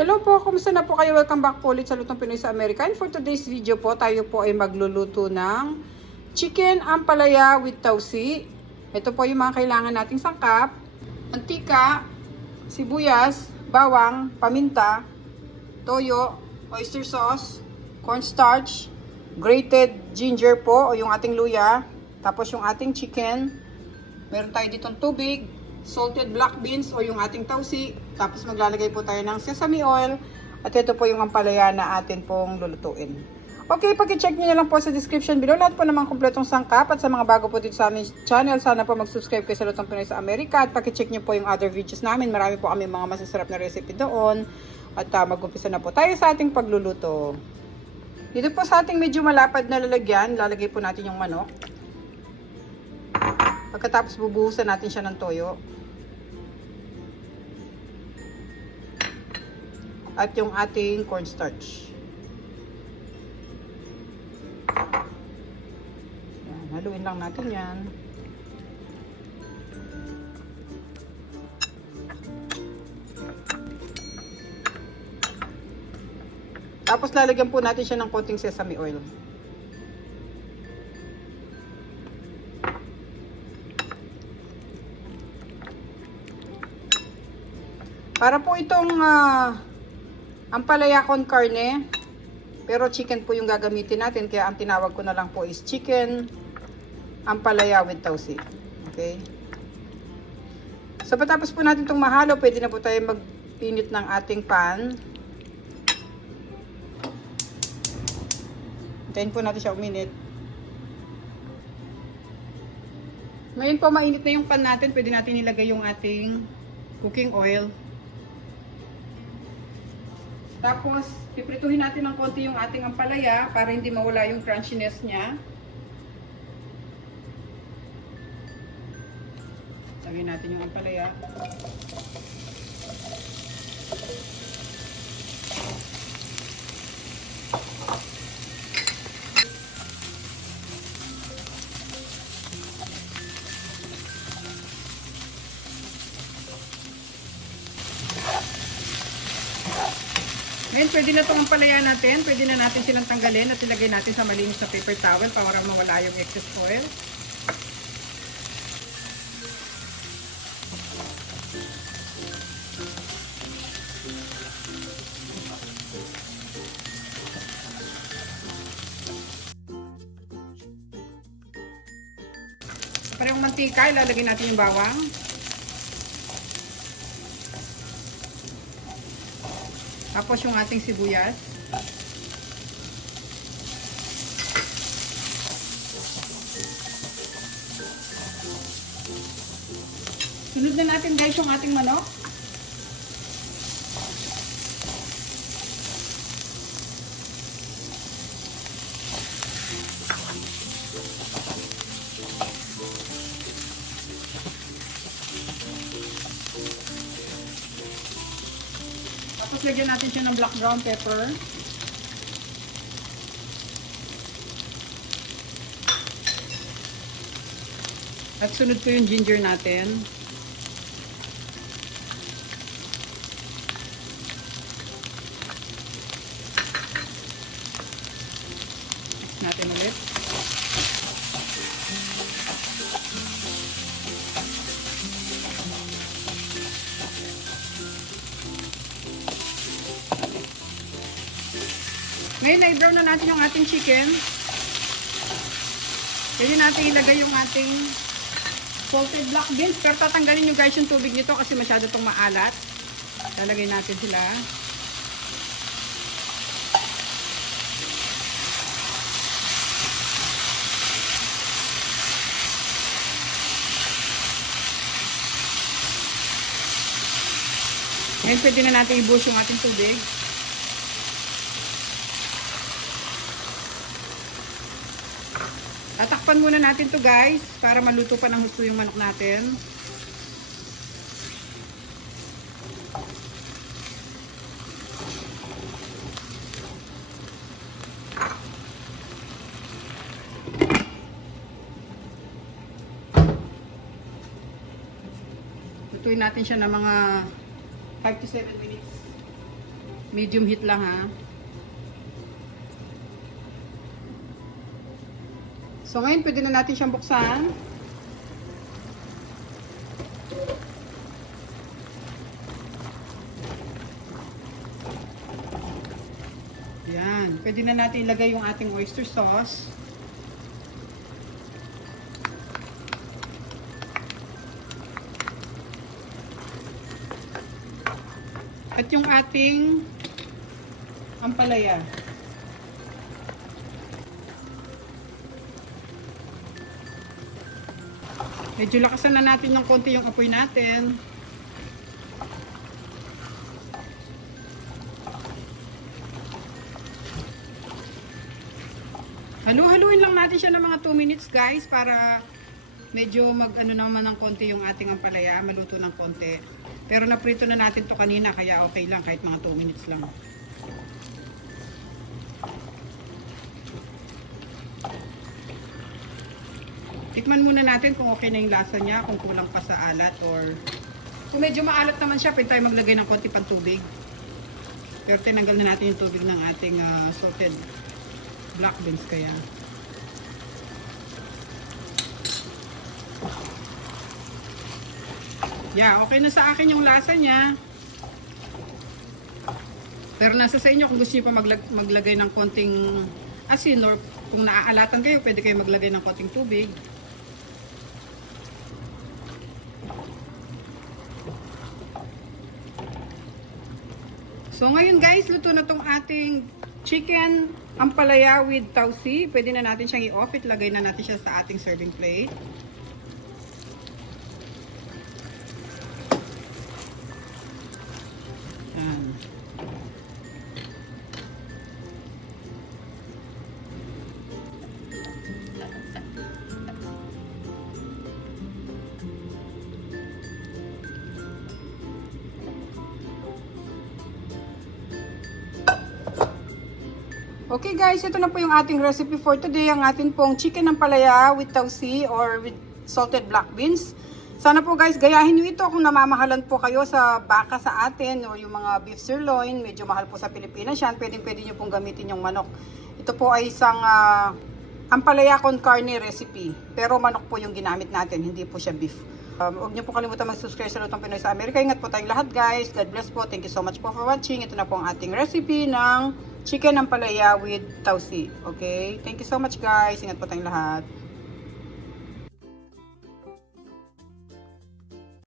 Hello po, kumusta na po kayo? Welcome back po ulit sa Lutong Pinoy sa Amerika. And for today's video po, tayo po ay magluluto ng chicken ampalaya with tausi. Ito po yung mga kailangan nating sangkap. Mantika, sibuyas, bawang, paminta, toyo, oyster sauce, cornstarch, grated ginger po o yung ating luya, tapos yung ating chicken. Meron tayo ditong tubig, salted black beans o yung ating tausi. Tapos maglalagay po tayo ng sesame oil. At ito po yung ampalaya na atin pong lulutuin. Okay, pag-check nyo na lang po sa description below. Lahat po naman kompletong sangkap. At sa mga bago po dito sa aming channel, sana po mag-subscribe kayo sa Lutong Pinoy sa Amerika. At pag-check nyo po yung other videos namin. Marami po kami mga masasarap na recipe doon. At mag-umpisa na po tayo sa ating pagluluto. Dito po sa ating medyo malapad na lalagyan, lalagay po natin yung manok. Pagkatapos bubuhusan natin siya ng toyo. At yung ating cornstarch. Yan, haluin lang natin yan. Tapos lalagyan po natin siya ng konting sesame oil. Para po itong ampalaya con carne, pero chicken po yung gagamitin natin, kaya ang tinawag ko na lang po is chicken ampalaya with tausi. Okay? So patapos po natin itong mahalo, pwede na po tayo magpinit ng ating pan. Hintayin po natin siya uminit. Ngayon po mainit na yung pan natin, pwede natin ilagay yung ating cooking oil. Tapos, piprituhin natin ng konti yung ating ampalaya para hindi mawala yung crunchiness niya. Lagyan natin yung ampalaya. Ngayon, pwede na itong ampalaya natin. Pwede na natin silang tanggalin at ilagay natin sa malinis na paper towel para mawala yung excess oil. Parehong mantika, ilalagay natin yung bawang. Tapos yung ating sibuyas. Sunod na natin guys yung ating manok. Tapos lagyan natin siya ng black brown pepper. At sunod ko yung ginger natin. Mix natin ulit. Ngayon, na-brown na natin yung ating chicken. Pwede natin ilagay yung ating salted black beans. Pero tatanggalin nyo guys yung tubig nito kasi masyado itong maalat. Lalagay natin sila. Ngayon, pwede na natin i-buhos yung ating tubig. Tatakpan muna natin to guys para maluto pa ng husto yung manok natin. Lutuin natin siya ng mga 5 to 7 minutes. Medium heat lang ha. So ngayon pwede na natin siyang buksan. Yan. Pwede na natin ilagay yung ating oyster sauce. At yung ating ampalaya. Medyo lakasan na natin ng konti yung apoy natin. Halu-haluin lang natin siya ng mga 2 minutes guys para medyo mag-ano naman ng konti yung ating ampalaya, maluto ng konti. Pero naprito na natin to kanina kaya okay lang kahit mga 2 minutes lang. Tikman muna natin kung okay na yung lasa niya, kung kulang pa sa alat or kung medyo maalat naman siya, pwede tayo maglagay ng konti pang tubig. Pero tinanggal na natin yung tubig ng ating salted black beans kaya. Yeah, okay na sa akin yung lasa niya. Pero nasa sa inyo kung gusto niyo pa maglagay ng konting asin or kung naaalatan kayo, pwede kayo maglagay ng konting tubig. So ngayon guys, luto na tong ating chicken ampalaya with tausi. Pwede na natin siyang i-off it. Lagay na natin siya sa ating serving plate. Yan. Okay guys, ito na po yung ating recipe for today. Ang atin pong chicken ampalaya with tausi or with salted black beans. Sana po guys, gayahin nyo ito kung namamahalan po kayo sa baka sa atin o yung mga beef sirloin. Medyo mahal po sa Pilipinas yan. Pwede nyo pong gamitin yung manok. Ito po ay isang ampalaya con carne recipe. Pero manok po yung ginamit natin, hindi po siya beef. Huwag niyo po kalimutan mag-subscribe sa Lutong Pinoy sa Amerika. Ingat po tayong lahat guys. God bless po. Thank you so much po for watching. Ito na po ang ating recipe ng chicken ampalaya with tausi. Okay? Thank you so much guys. Ingat po tayong lahat.